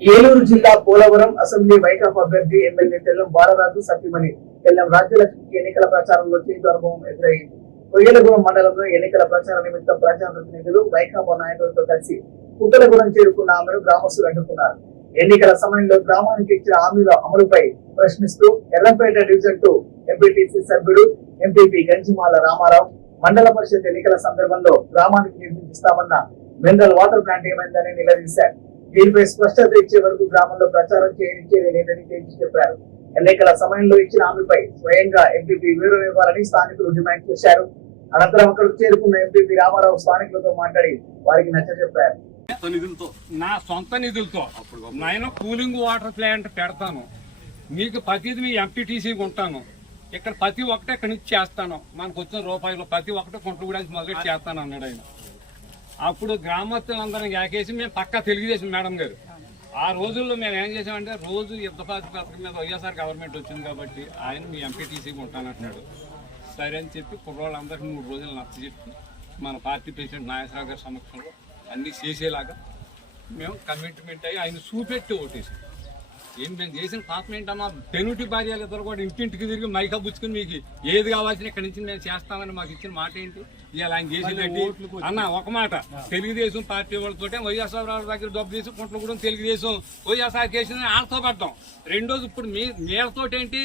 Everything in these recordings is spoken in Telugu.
ఏలూరు జిల్లా పోలవరం అసెంబ్లీ వైకాపా అభ్యర్థి ఎమ్మెల్యే తెల్లం బాలరాజు సతీమణి తెల్లం రాజ్యలక్ష్మికి ఎన్నికల ప్రచారంలో చేదు అనుభవం ఎదురైంది. కొయ్యలగూడెం మండలంలో ఎన్నికల ప్రచార నిమిత్తం ప్రజాప్రతినిధులు వైకాపా నాయకులతో కలిసి పుట్టలగూడెం చేరుకున్న ఆమెను గ్రామస్తులు అడ్డుకున్నారు. ఎన్నికల సమయంలో గ్రామానికి ఇచ్చిన హామీల అమలుపై ప్రశ్నిస్తూ ఎర్రంపేట డివిజన్ 2 ఎంపీటీసీ సభ్యుడు ఎంపీపీ గంజిమాల రామారావు మండల పరిషత్ ఎన్నికల సందర్భంలో గ్రామానికి నిర్మిస్తామన్న మినరల్ వాటర్ ప్లాంట్ ఏమైందని నిలదీశారు. దీనిపై స్పష్టత ఇచ్చే వరకు గ్రామంలో ప్రచారం చేయనిచ్చేది లేదని తేల్చి చెప్పారు. ఎన్నికల సమయంలో ఇచ్చిన హామీపై స్వయంగా ఎంపీపీ వివరణ ఇవ్వాలని స్థానికులు డిమాండ్ చేశారు. అనంతరం అక్కడికి చేరుకున్న ఎంపీపీ రామారావు స్థానికులతో మాట్లాడి వారికి నచ్చజెప్పారు. నా సొంత నిధులతో నేను కూలింగ్ వాటర్ ప్లాంట్ పెడతాను, మీకు ప్రతిది మీ ఎంపీటీసీ ఉంటాను, ఇక్కడ ప్రతి ఒక్కటి ఇక్కడ నుంచి చేస్తాను, మనకు వచ్చిన రూపాయలు ప్రతి ఒక్కటి కొంటూడానికి మొదలెట్టి చేస్తాను అన్నాడు ఆయన. అప్పుడు గ్రామస్తులందరం యాకేసి మేము పక్కా తెలుగుదేశం మేడం గారు ఆ రోజుల్లో మేము ఏం చేసామంటే రోజు యుద్ధపాతి పథకం మీద వైఎస్ఆర్ గవర్నమెంట్ వచ్చింది కాబట్టి ఆయన మీ ఎంపీటీసీకి ఉంటానంటున్నాడు. సరే అని చెప్పి కుర్రోళ్ళందరికీ 3 రోజులు నచ్చజెప్పి మన పార్టీ ప్రెసిడెంట్ నాగేశ్వరరావు గారి సమక్షంలో అన్నీ చేసేలాగా మేము కమిట్మెంట్ అయ్యి ఆయన చూపెట్టి ఓటేసాం. ఏం మేము చేసిన పాపం ఏంటమ్మా, పెనుటి భార్యలు ఇద్దరు కూడా ఇంటింటికి తిరిగి మైకా పుచ్చుకుని మీకు ఏది కావాల్సిన ఇక్కడ నుంచి మేము చేస్తామని మాకు ఇచ్చిన మాట ఏంటి? ఇలా ఆయన చేసేదండి అన్న ఒక మాట, తెలుగుదేశం పార్టీ వాళ్ళతో వైఎస్ఆర్ దగ్గర డబ్బు తీసి కుంటలు కూడా తెలుగుదేశం వైఎస్ఆర్ చేసింది వాళ్ళతో పడ్డాం. రెండోది ఇప్పుడు మీళ్ళతోటి ఏంటి,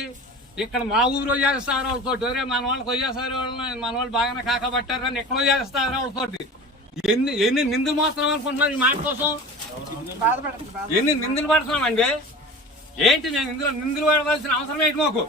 ఇక్కడ మా ఊరు చేస్తారు వాళ్ళతో, మన వాళ్ళకి వైఎస్ఆర్ వాళ్ళని మన వాళ్ళు బాగానే కాకబట్టారు కానీ ఎక్కడో చేస్తారు వాళ్ళతోటి. ఎన్ని నిందులు మాత్రం అనుకుంటున్నారు ఈ మాట కోసం? ఎన్ని నిందులు పడుతున్నామండి? ఏంటి నేను నిందులు పడవలసిన అవసరం ఏంటి మాకు?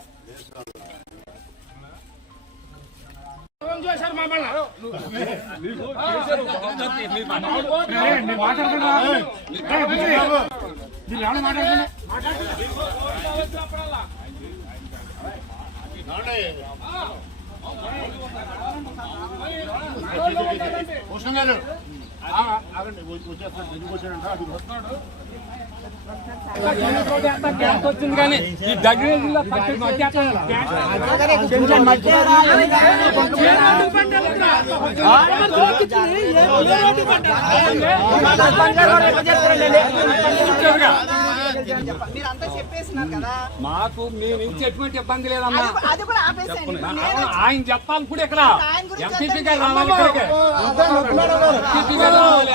వచ్చింది కానీ ఈ దగ్గర మాకు మీ నుంచి ఎటువంటి ఇబ్బంది లేదమ్మా. ఆయన చెప్పాలి కూడా ఇక్కడ ఎంపీపీ గారు రావాలి, ఇక్కడికి ఎంపీపీ గారు రావాలి.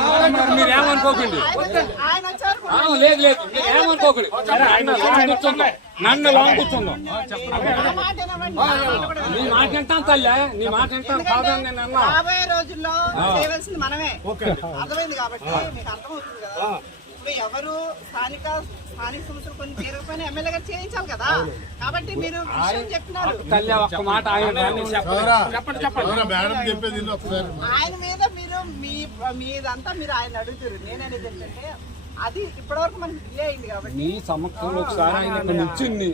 మీరు ఏమనుకోకండి, లేదు లేదు మీరు ఏమనుకోకండి. ఆయన లాంగ్ కూర్చుందాం, నన్ను లాంగ్ కూర్చుందాం. నీ మాట వింటాను తల్లి, నీ మాట వింటాను కాదని నేను అన్నా. రాబోయే రోజుల్లో చేయవలసింది మనమే, అర్థమైంది కాబట్టి మీకు అర్థమవుతుంది కదా. ఇప్పుడు ఎవరు స్థానిక సంస్థలు కొన్ని తీరకపోయినా ఎమ్మెల్యే గారు చేయించాలి కదా. కాబట్టి మీరు విషయం చెప్తున్నారు. తల్లి ఒక్క మాట ఆయన మీద మీరు మీదంతా మీరు ఆయన అడుగుతారు. నేననేది ఏంటంటే అది ఇప్పటివరకు మనకి డిలే అయింది కాబట్టి మీ సమక్షంలో ఒకసారి ఆయన నిల్చుంది.